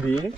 vedi?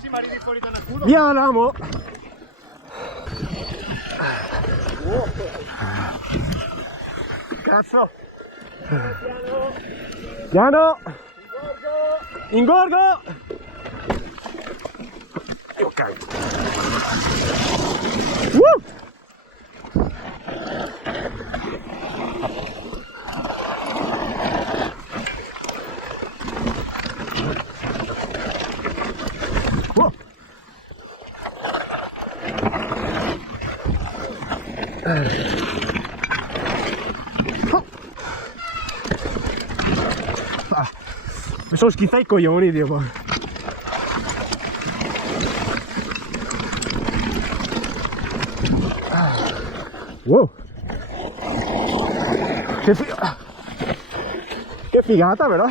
Sì, ma arrivi fuori da una culo. Via Ramo! Cazzo! Piano! Ingorgo! Ok. Mi sono schizzati i coglioni, Dio. Wow. Che figata, però.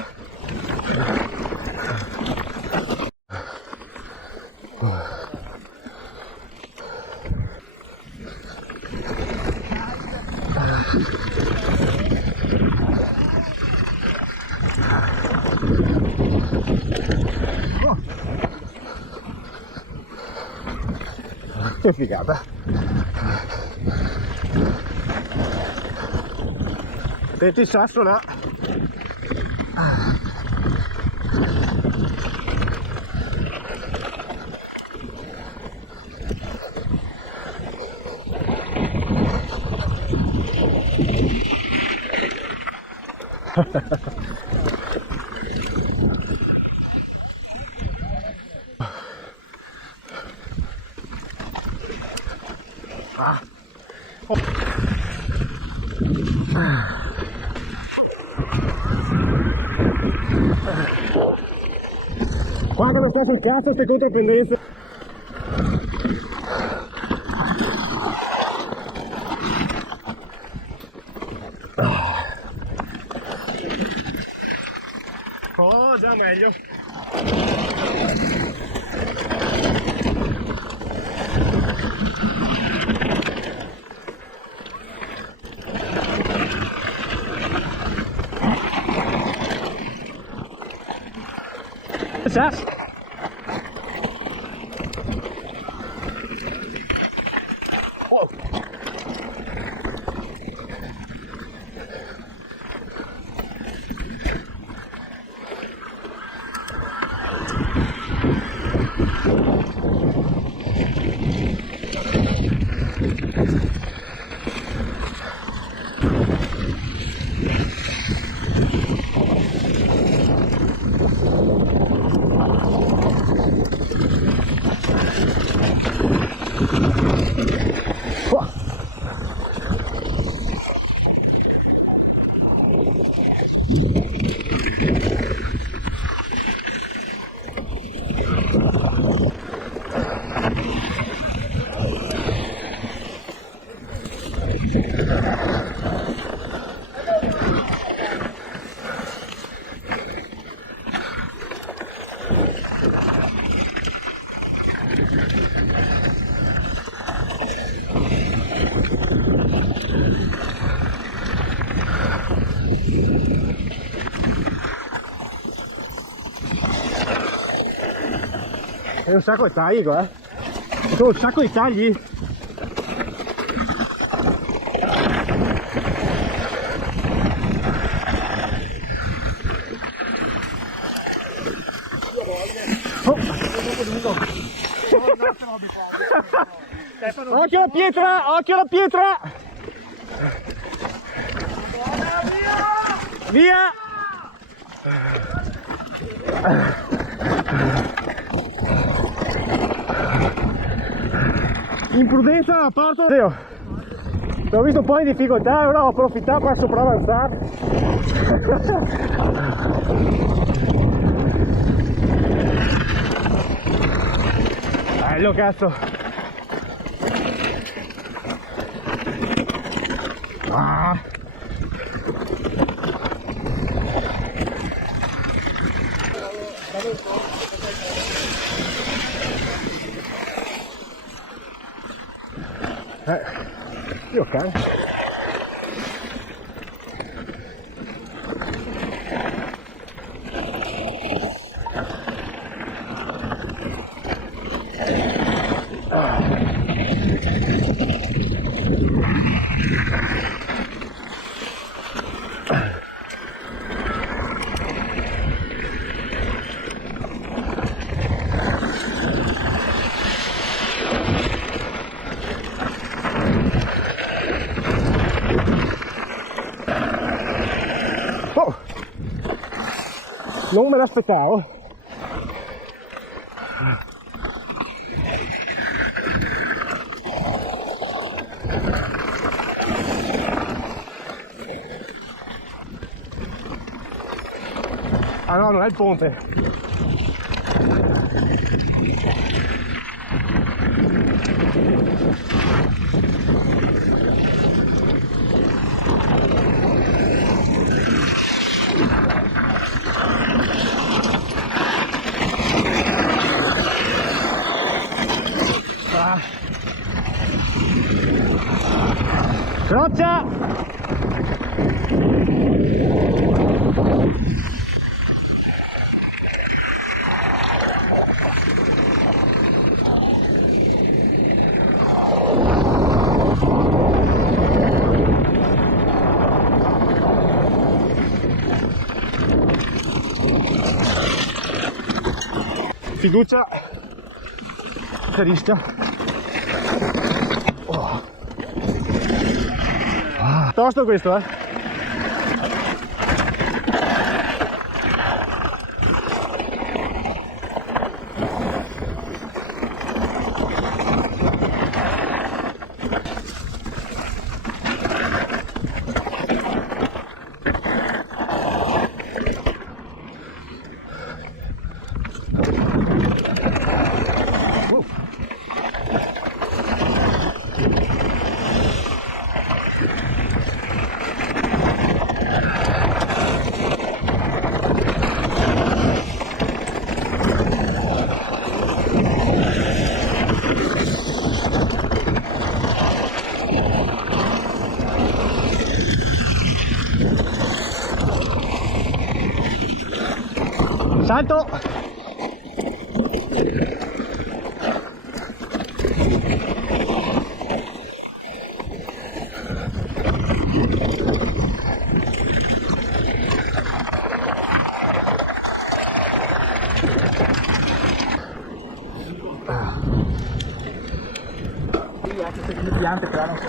Che figata. Senti il sasso là. Qua che mi sta sul cazzo ste contropendenze. Oh, già meglio. Sass. È un sacco di tagli qua, sono un sacco di tagli. Oh. Occhio alla pietra, occhio alla pietra. Via. Imprudenza da parte Teo. L'ho visto un po' in difficoltà e ora ho approfittato per sopravanzare. Bello cazzo. Ah. Io cane. Non me l'aspettavo. Ah no, non è il ponte. Roccia! Fiducia carista. Oh. Ah, tosto questo, eh. Salto! Sì, anche se più piante però non so.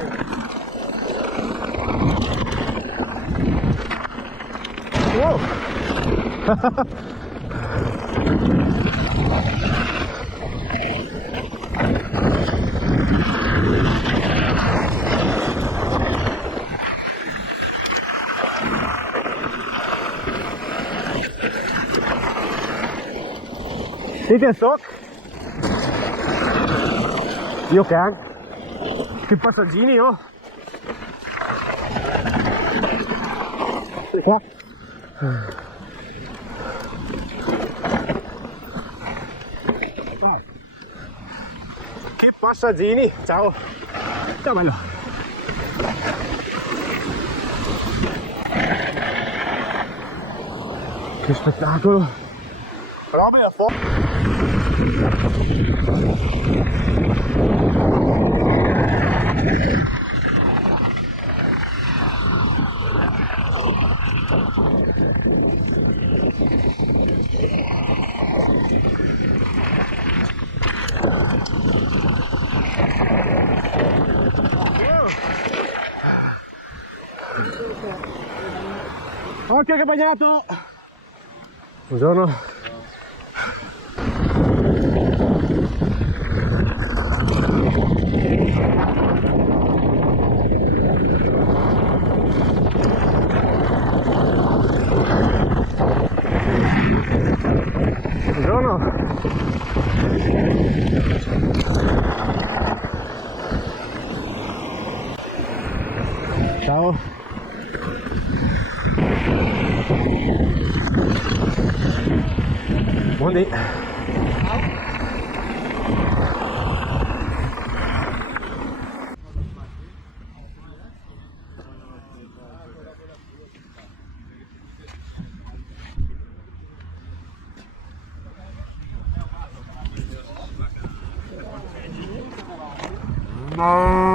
Wow! Siete in stock? Io can. Che passaggini, no? Qua. Che passaggini, ciao. Ciao bello. Che spettacolo. Robe da fuoco. Occhio che bagnato! Buongiorno. Buondì. No.